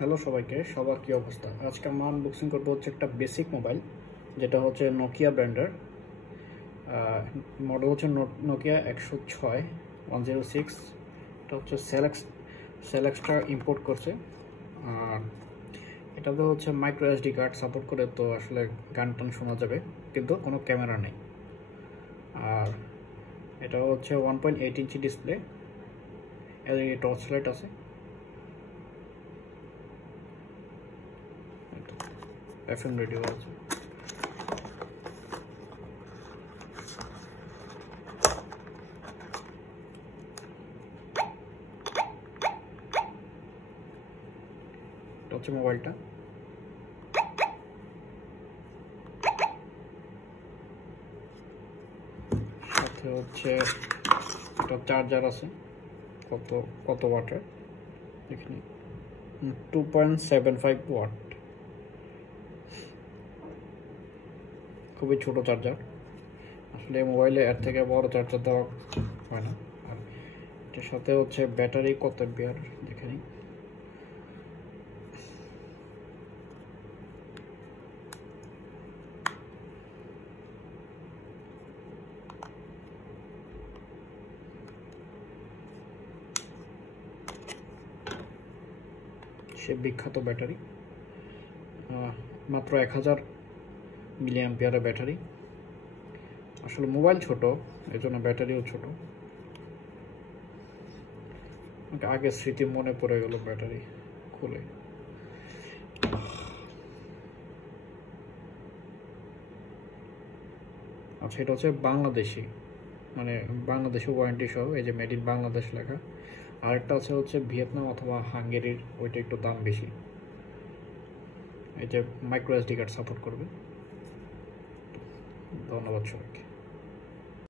Hello সবাইকে, সবার কি অবস্থা? আজকে আমরা আনবক্সিং করবো হচ্ছে একটা বেসিক মোবাইল, যেটা হচ্ছে নোকিয়া ব্র্যান্ডের। মডেল হচ্ছে নোকিয়া 106 এটা হচ্ছে সেলেক্সটা ইম্পোর্ট করছে। আর এটাতে হচ্ছে মাইক্রো এসডি কার্ড সাপোর্ট করে, তো আসলে গান টান শোনা যাবে, কিন্তু কোনো ক্যামেরা নেই। আর এটা হচ্ছে 1.8 ইঞ্চি ডিসপ্লে, এর টর্চ লাইট আছে, এফএম রেডিও আছে। এটা হচ্ছে মোবাইলটা। সাথে হচ্ছে একটা চার্জার আছে, কত কত ওয়াটের এখানে, 2.75 ওয়াট, খুবই ছোট চার্জার। আসলে মোবাইলে এর থেকে বড় চার্জার দেওয়া হয় না। আর এটার সাথে হচ্ছে ব্যাটারি কত এম্পিয়ার দেখে নিই। সে বিখ্যাত ব্যাটারি, মাত্র 1000 মিলি অ্যাম্পিয়ারের ব্যাটারি। আসলে মোবাইল ছোট, এই জন্য ব্যাটারিও ছোট। আগের স্মৃতি মনে পড়ে গেল ব্যাটারি খুলে। আচ্ছা, এটা হচ্ছে বাংলাদেশি, মানে বাংলাদেশি ওয়ারেন্টি সহ, এই যে মেড ইন বাংলাদেশ লেখা। আরেকটা আছে হচ্ছে ভিয়েতনাম অথবা হাঙ্গেরির, ওইটা একটু দাম বেশি। এই যে মাইক্রো এসডি কার্ড সাপোর্ট করবে। ধন্যবাদ সবাইকে।